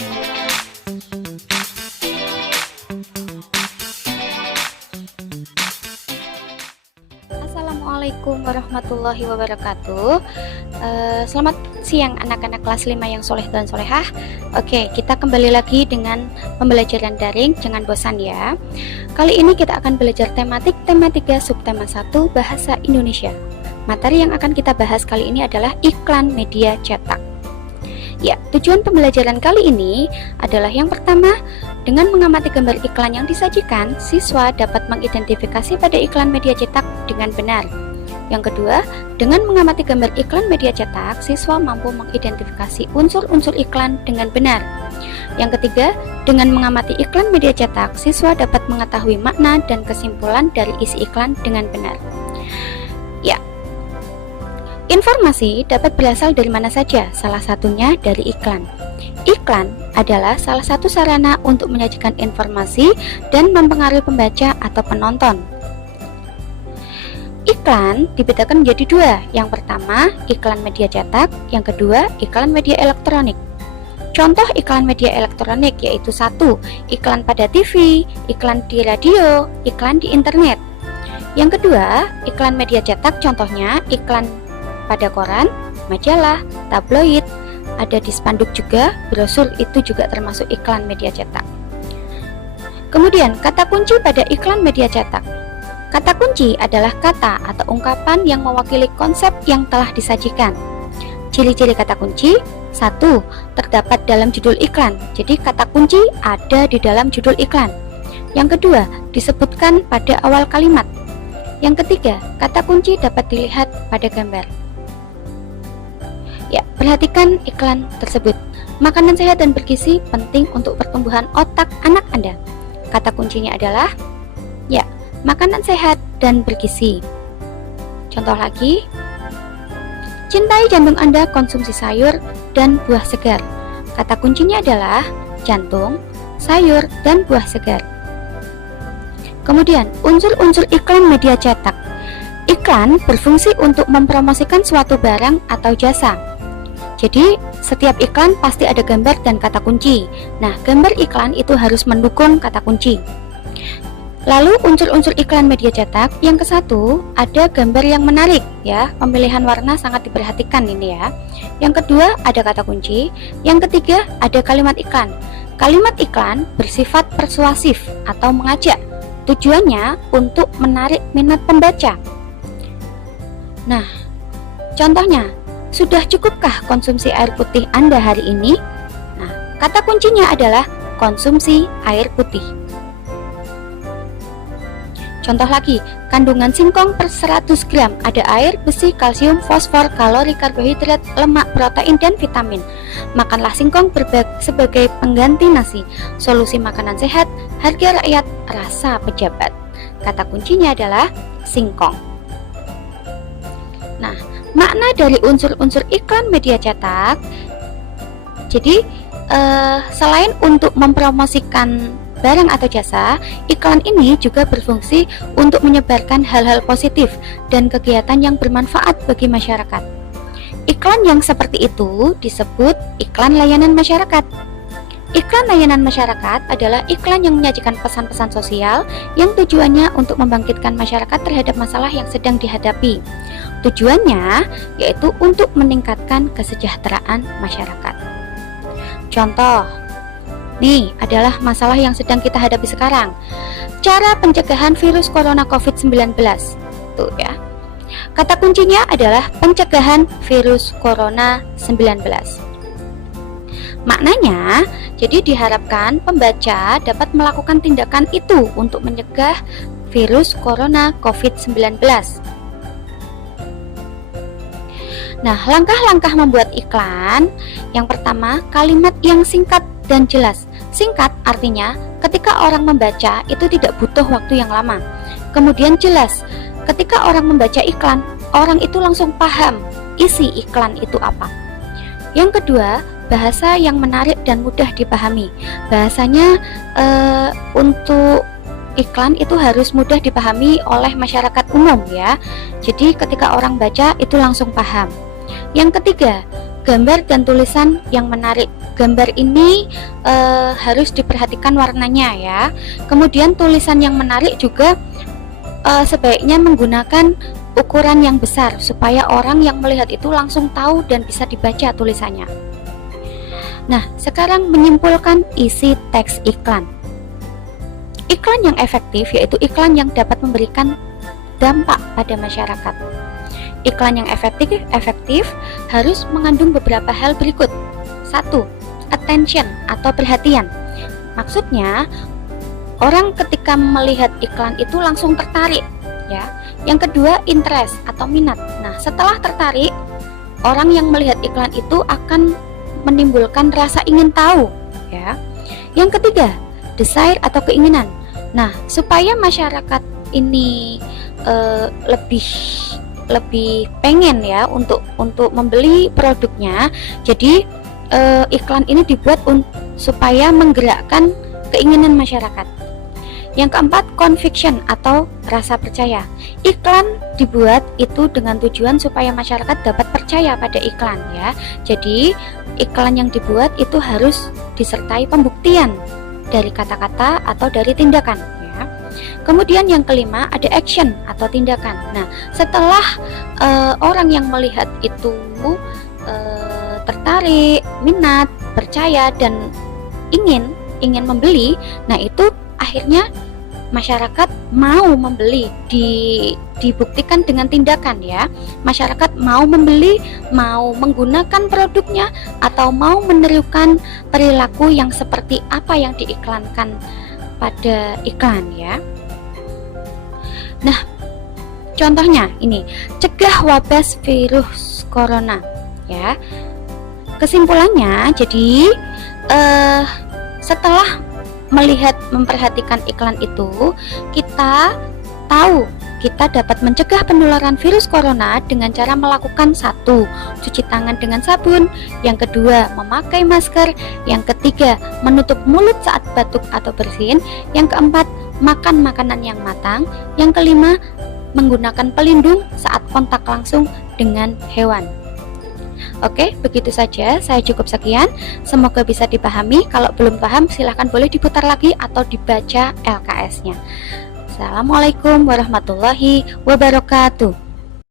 Assalamualaikum warahmatullahi wabarakatuh. Selamat siang anak-anak kelas 5 yang soleh dan solehah. Oke, kita kembali lagi dengan pembelajaran daring. Jangan bosan ya. Kali ini kita akan belajar tematik tema 3 subtema 1 bahasa Indonesia. Materi yang akan kita bahas kali ini adalah iklan media cetak. Ya, tujuan pembelajaran kali ini adalah yang pertama, dengan mengamati gambar iklan yang disajikan, siswa dapat mengidentifikasi pada iklan media cetak dengan benar. Yang kedua, dengan mengamati gambar iklan media cetak, siswa mampu mengidentifikasi unsur-unsur iklan dengan benar. Yang ketiga, dengan mengamati iklan media cetak, siswa dapat mengetahui makna dan kesimpulan dari isi iklan dengan benar. Ya, informasi dapat berasal dari mana saja, salah satunya dari iklan. Iklan adalah salah satu sarana untuk menyajikan informasi dan mempengaruhi pembaca atau penonton. Iklan dibedakan menjadi dua. Yang pertama, iklan media cetak. Yang kedua, iklan media elektronik. Contoh iklan media elektronik yaitu 1. Iklan pada TV, iklan di radio, iklan di internet. Yang kedua, iklan media cetak contohnya iklan pada koran, majalah, tabloid, ada di spanduk juga, brosur itu juga termasuk iklan media cetak. Kemudian, kata kunci pada iklan media cetak. Kata kunci adalah kata atau ungkapan yang mewakili konsep yang telah disajikan. Ciri-ciri kata kunci: 1. Terdapat dalam judul iklan. Jadi kata kunci ada di dalam judul iklan. Yang kedua, disebutkan pada awal kalimat. Yang ketiga, kata kunci dapat dilihat pada gambar. Ya, perhatikan iklan tersebut. Makanan sehat dan bergizi penting untuk pertumbuhan otak anak Anda. Kata kuncinya adalah ya, makanan sehat dan bergizi. Contoh lagi, cintai jantung Anda, konsumsi sayur dan buah segar. Kata kuncinya adalah jantung, sayur, dan buah segar. Kemudian, unsur-unsur iklan media cetak. Iklan berfungsi untuk mempromosikan suatu barang atau jasa. Jadi, setiap iklan pasti ada gambar dan kata kunci. Nah, gambar iklan itu harus mendukung kata kunci. Lalu, unsur-unsur iklan media cetak yang ke-1 ada gambar yang menarik ya. Pemilihan warna sangat diperhatikan ini ya. Yang kedua, ada kata kunci. Yang ketiga, ada kalimat iklan. Kalimat iklan bersifat persuasif atau mengajak. Tujuannya untuk menarik minat pembaca. Nah, contohnya, sudah cukupkah konsumsi air putih Anda hari ini? Nah, kata kuncinya adalah konsumsi air putih. Contoh lagi, kandungan singkong per 100 gram ada air, besi, kalsium, fosfor, kalori, karbohidrat, lemak, protein, dan vitamin. Makanlah singkong sebagai pengganti nasi. Solusi makanan sehat, harga rakyat, rasa pejabat. Kata kuncinya adalah singkong. Nah, makna dari unsur-unsur iklan media cetak, jadi selain untuk mempromosikan barang atau jasa, iklan ini juga berfungsi untuk menyebarkan hal-hal positif dan kegiatan yang bermanfaat bagi masyarakat. Iklan yang seperti itu disebut iklan layanan masyarakat. Iklan layanan masyarakat adalah iklan yang menyajikan pesan-pesan sosial yang tujuannya untuk membangkitkan masyarakat terhadap masalah yang sedang dihadapi. Tujuannya yaitu untuk meningkatkan kesejahteraan masyarakat. Contoh, nih adalah masalah yang sedang kita hadapi sekarang. Cara pencegahan virus corona COVID-19. Tuh ya. Kata kuncinya adalah pencegahan virus corona 19. Maknanya, jadi diharapkan pembaca dapat melakukan tindakan itu untuk mencegah virus corona COVID-19. Nah, langkah-langkah membuat iklan. Yang pertama, kalimat yang singkat dan jelas. Singkat artinya ketika orang membaca itu tidak butuh waktu yang lama. Kemudian jelas, ketika orang membaca iklan, orang itu langsung paham isi iklan itu apa. Yang kedua, bahasa yang menarik dan mudah dipahami. Bahasanya untuk iklan itu harus mudah dipahami oleh masyarakat umum ya. Jadi ketika orang baca itu langsung paham. Yang ketiga, gambar dan tulisan yang menarik. Gambar ini harus diperhatikan warnanya ya. Kemudian tulisan yang menarik juga sebaiknya menggunakan ukuran yang besar supaya orang yang melihat itu langsung tahu dan bisa dibaca tulisannya. Nah, sekarang menyimpulkan isi teks iklan. Iklan yang efektif yaitu iklan yang dapat memberikan dampak pada masyarakat. Iklan yang efektif harus mengandung beberapa hal berikut. 1. Attention atau perhatian. Maksudnya, orang ketika melihat iklan itu langsung tertarik, ya. Yang kedua, interest atau minat. Nah, setelah tertarik, orang yang melihat iklan itu akan menimbulkan rasa ingin tahu, ya. Yang ketiga, desire atau keinginan. Nah, supaya masyarakat ini lebih pengen ya untuk membeli produknya, jadi iklan ini dibuat supaya menggerakkan keinginan masyarakat. Yang keempat, conviction atau rasa percaya. Iklan dibuat itu dengan tujuan supaya masyarakat dapat percaya pada iklan ya. Jadi iklan yang dibuat itu harus disertai pembuktian dari kata-kata atau dari tindakan ya. Kemudian yang kelima ada action atau tindakan. Nah, setelah orang yang melihat itu tertarik, minat, percaya dan ingin membeli, nah itu akhirnya masyarakat mau membeli, dibuktikan dengan tindakan ya. Masyarakat mau membeli, mau menggunakan produknya atau mau menirukan perilaku yang seperti apa yang diiklankan pada iklan ya. Nah, contohnya ini, cegah wabah virus corona ya. Kesimpulannya, jadi setelah memperhatikan iklan itu, kita tahu kita dapat mencegah penularan virus corona dengan cara melakukan 1. Cuci tangan dengan sabun. Yang kedua, memakai masker. Yang ketiga, menutup mulut saat batuk atau bersin. Yang keempat, makan makanan yang matang. Yang kelima, menggunakan pelindung saat kontak langsung dengan hewan. Oke, begitu saja. Saya cukup sekian. Semoga bisa dipahami. Kalau belum paham, silahkan boleh diputar lagi atau dibaca LKS-nya. Assalamualaikum warahmatullahi wabarakatuh.